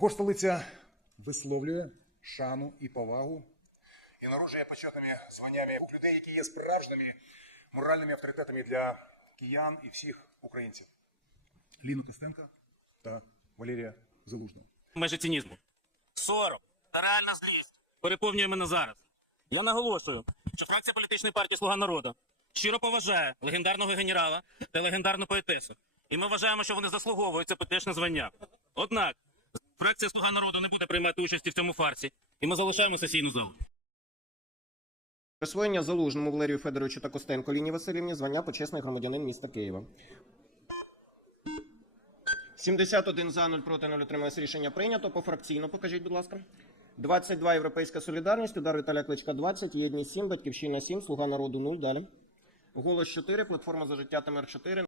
Також столиця висловлює шану і повагу і народжує почетними званнями людей, які є справжніми моральними авторитетами для киян і всіх українців. Ліну Костенка та Валерія Залужного. межі цинізму. Сором та реальна злість переповнює мене зараз. Я наголошую, що фракція політичної партії Слуга народу щиро поважає легендарного генерала та легендарну поетесу. І ми вважаємо, що вони заслуговують це політичне звання. Однак, фракція Слуга народу не буде приймати участі в цьому фарсі, і ми залишаємо сесійну залу. Присвоєння залужному Валерію Федоровичу та Костенко Ліні Васильівні звання почесний громадянин міста Києва. 71 за 0 проти 0 утрималось рішення прийнято. Пофракційно покажіть, будь ласка. 22 Європейська солідарність, удар Віталія Кличка 20, єдність 7, Батьківщина 7, Слуга народу 0, далі. Голос 4, Платформа за життя ТМР 4.